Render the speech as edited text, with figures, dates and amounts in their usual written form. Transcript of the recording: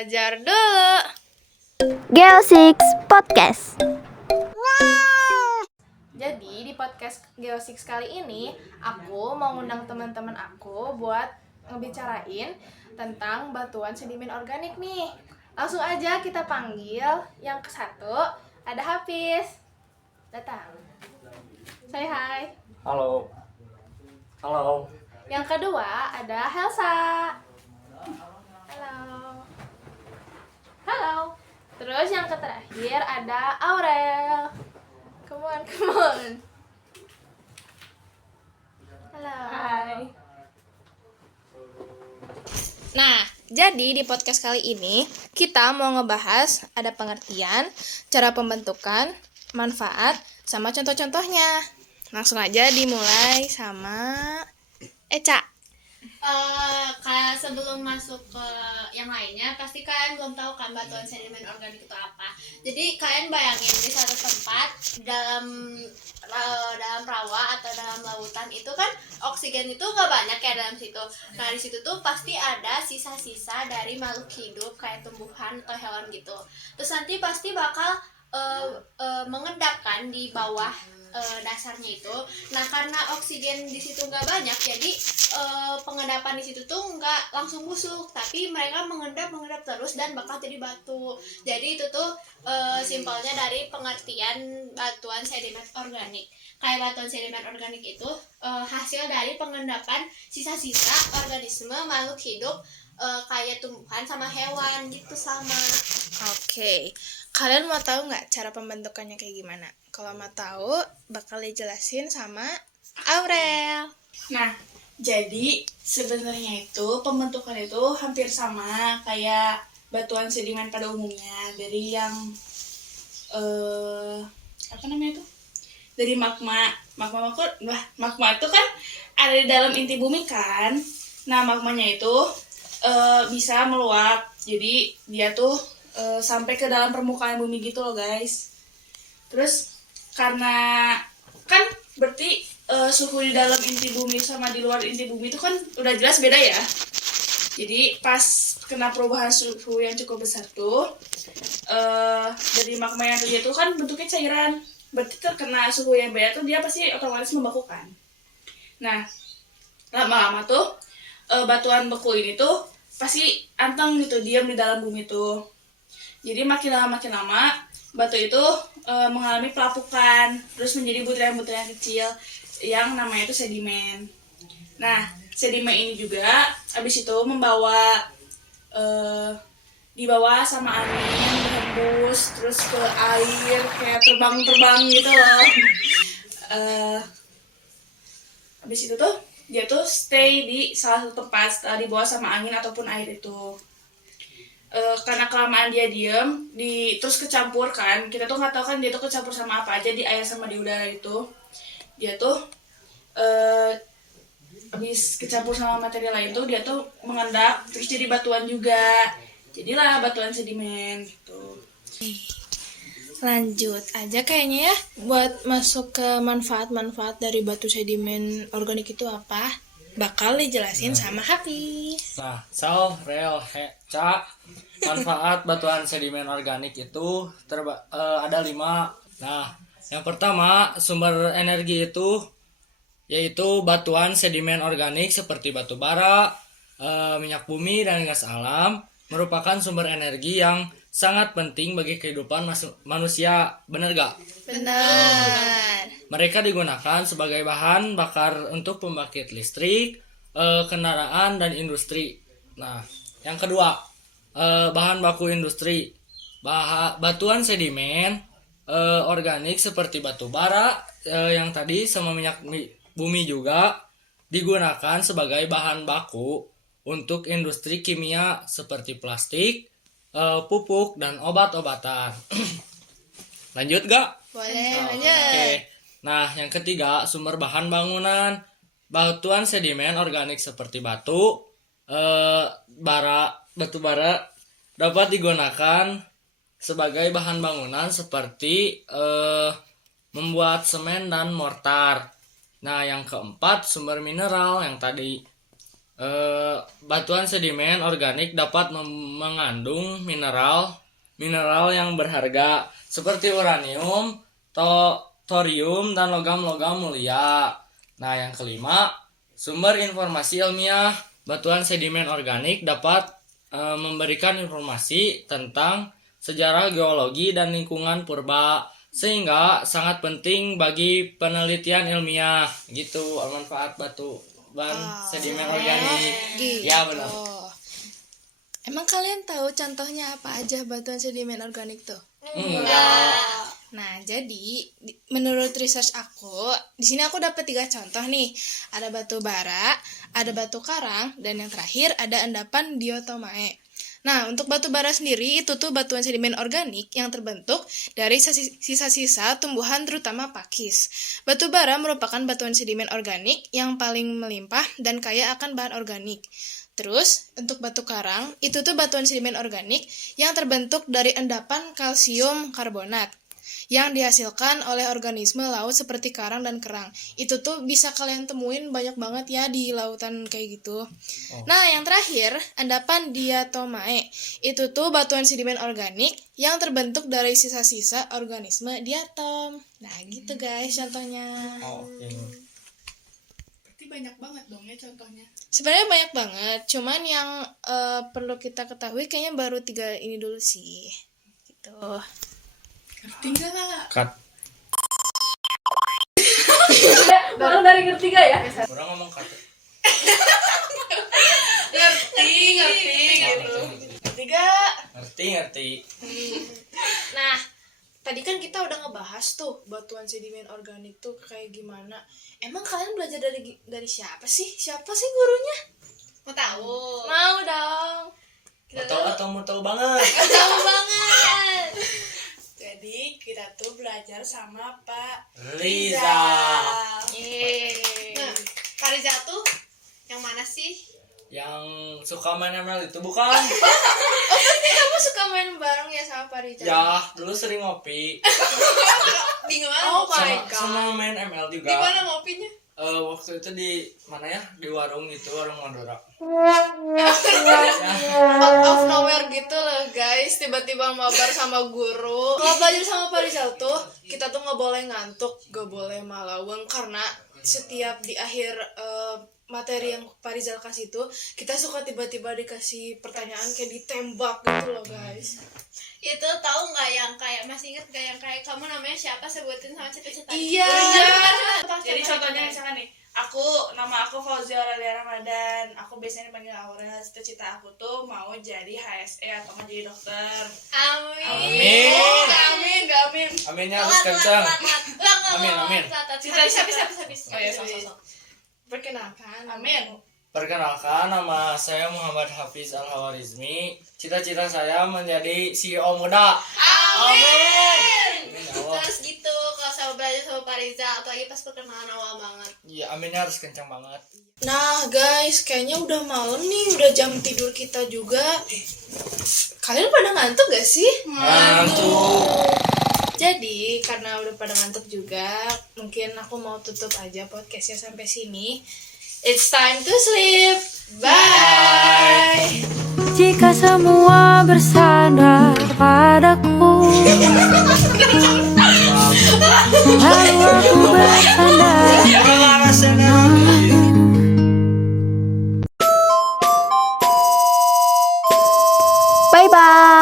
Belajar dulu. Geo6 Podcast. Jadi di podcast Geo6 kali ini aku mau ngundang teman-teman aku buat ngebicarain tentang batuan sedimen organik nih. Langsung aja kita panggil yang ke satu, ada Hafiz. Datang. Say hi. Halo. Halo. Yang kedua ada Helsa. Halo. Halo. Terus yang terakhir ada Aurel. Come on, come on. Halo. Hai. Nah, jadi di podcast kali ini kita mau ngebahas ada pengertian, cara pembentukan, manfaat, sama contoh-contohnya. Langsung aja dimulai sama Eca. Kayak sebelum masuk ke yang lainnya, pasti kalian belum tahu kan batuan sedimen organik itu apa. Jadi kalian bayangin di satu tempat dalam rawa atau dalam lautan itu kan oksigen itu nggak banyak ya dalam situ. Nah di situ tuh pasti ada sisa-sisa dari makhluk hidup kayak tumbuhan atau hewan gitu. Terus nanti pasti bakal mengendap kan di bawah dasarnya itu. Nah karena oksigen di situ nggak banyak, jadi pengendapan di situ tuh nggak langsung busuk, tapi mereka mengendap terus dan bakal jadi batu. Jadi itu tuh simpelnya dari pengertian batuan sedimen organik. Kayak batuan sedimen organik itu hasil dari pengendapan sisa-sisa organisme makhluk hidup kayak tumbuhan sama hewan gitu sama. Oke. Kalian mau tahu nggak cara pembentukannya kayak gimana? Kalau mau tahu, bakal dijelasin sama Aurel. Nah, jadi sebenarnya itu pembentukan itu hampir sama kayak batuan sedimen pada umumnya, dari yang apa namanya itu? Dari magma itu kan ada di dalam inti bumi kan. Nah, magmanya itu bisa meluap. Jadi dia tuh sampai ke dalam permukaan bumi gitu loh, guys. Terus karena kan berarti suhu di dalam inti bumi sama di luar inti bumi itu kan udah jelas beda ya. Jadi pas kena perubahan suhu yang cukup besar tuh dari magma yang tadi itu kan bentuknya cairan. Berarti terkena suhu yang beda tuh dia pasti otomatis membeku kan. Nah, lama-lama tuh batuan beku ini tuh pasti anteng gitu, diam di dalam bumi tuh. Jadi makin lama batu itu mengalami pelapukan, terus menjadi butiran-butiran kecil yang namanya itu sedimen. Nah, sedimen ini juga habis itu dibawa sama angin, berhembus terus ke air kayak terbang gitu loh. Habis itu tuh dia tuh stay di salah satu tempat setelah dibawa sama angin ataupun air itu. Karena kelamaan dia diem, terus kecampur kan, kita tuh nggak tahu kan dia tuh kecampur sama apa aja di air sama di udara itu. Dia tuh habis kecampur sama materi lain tuh dia tuh mengendap terus jadi batuan juga. Jadilah batuan sedimen gitu. Lanjut aja kayaknya ya, buat masuk ke manfaat-manfaat dari batu sedimen organik itu apa? Bakal dijelasin sama Hafiz. Nah, Ca, manfaat batuan sedimen organik itu ada 5. Nah, yang pertama sumber energi itu yaitu batuan sedimen organik seperti batu bara, minyak bumi dan gas alam merupakan sumber energi yang sangat penting bagi kehidupan manusia. Bener gak? Benar. Mereka digunakan sebagai bahan bakar untuk pembangkit listrik, kendaraan, dan industri. Nah, yang kedua, bahan baku industri. Batuan sedimen organik seperti batu bara yang tadi sama minyak bumi juga digunakan sebagai bahan baku untuk industri kimia seperti plastik, pupuk, dan obat-obatan. Lanjut gak? Boleh, lanjut. Oke. Nah, yang ketiga, sumber bahan bangunan. Batuan sedimen organik seperti batu bara dapat digunakan sebagai bahan bangunan seperti membuat semen dan mortar. Nah, yang keempat, sumber mineral yang tadi Batuan sedimen organik dapat mengandung mineral yang berharga seperti uranium, thorium, dan logam-logam mulia. Nah, yang kelima, sumber informasi ilmiah. Batuan sedimen organik dapat memberikan informasi tentang sejarah geologi dan lingkungan purba, sehingga sangat penting bagi penelitian ilmiah. Gitu manfaat batuan sedimen organik. Ya benar. Emang kalian tahu contohnya apa aja batuan sedimen organik tuh? Nah, jadi menurut research aku, di sini aku dapat 3 contoh nih. Ada batu bara, ada batu karang, dan yang terakhir ada endapan diatomae. Nah, untuk batu bara sendiri itu tuh batuan sedimen organik yang terbentuk dari sisa-sisa tumbuhan terutama pakis. Batu bara merupakan batuan sedimen organik yang paling melimpah dan kaya akan bahan organik. Terus, untuk batu karang, itu tuh batuan sedimen organik yang terbentuk dari endapan kalsium karbonat yang dihasilkan oleh organisme laut seperti karang dan kerang. Itu tuh bisa kalian temuin banyak banget ya di lautan kayak gitu. Nah, yang terakhir, endapan diatomae. Itu tuh batuan sedimen organik yang terbentuk dari sisa-sisa organisme diatom. Nah, gitu guys contohnya. Berarti banyak banget dong ya contohnya. Sebenarnya banyak banget, cuman yang perlu kita ketahui kayaknya baru 3 ini dulu sih. Gitu. Ngerti nggak? Cut. Baru dari ngerti gak ya? Orang ngomong cut. Ngerti gitu. Ngerti gak? Ngerti. Nah, tadi kan kita udah ngebahas tuh batuan sedimen organik tuh kayak gimana. Emang kalian belajar dari siapa sih? Siapa sih gurunya? Mau tahu? Mau dong. Mau tahu banget. Tahu banget. Jadi kita tuh belajar sama Pak Rizal. Yeay. Nah, Kak Rizal tuh yang mana sih? Yang suka main ML itu bukan? Kamu suka main bareng ya sama Pak Rizal? Ya, dulu sering ngopi. Di mana? Oh my God. Sama main ML juga. Di mana ngopinya? Waktu itu di mana ya? Di warung itu, warung Madura. Out of nowhere gitu loh guys, tiba-tiba mabar sama guru. Kalau belajar sama Pak Rizal tuh, kita tuh nggak boleh ngantuk, nggak boleh malaweng, karena setiap di akhir materi yang Pak Rizal kasih tuh, kita suka tiba-tiba dikasih pertanyaan kayak ditembak gitu loh guys. Itu tahu nggak yang kayak masih inget gak yang kayak kamu namanya siapa, sebutin sama cita-cita. Iya. Jadi contohnya misalkan nih, nama aku Fauzia Aurelia Ramadan. Aku biasanya dipanggil Aurel. Cita-cita aku tuh mau jadi HSE atau mau jadi dokter. Amin. Amin. Amin. Aminnya harus kencang. Amin. Habis. Oh ya, sok. Perkenalkan. Amin. Perkenalkan, nama saya Muhammad Hafiz Al-Hawarizmi. Cita-cita saya menjadi CEO muda. Amin. Amin ya Allah. Terus gitu kalau sama belajar sama Pak Rizal, apalagi pas perkenalan awal banget. Iya, aminnya harus kencang banget. Nah guys, kayaknya udah malam nih, udah jam tidur kita juga. Kalian pada ngantuk gak sih? Ngantuk. Jadi, karena udah pada ngantuk juga, mungkin aku mau tutup aja podcastnya sampai sini. It's time to sleep. Bye. Jika semua bersandar padaku, lalu aku bersandar. Bye bye.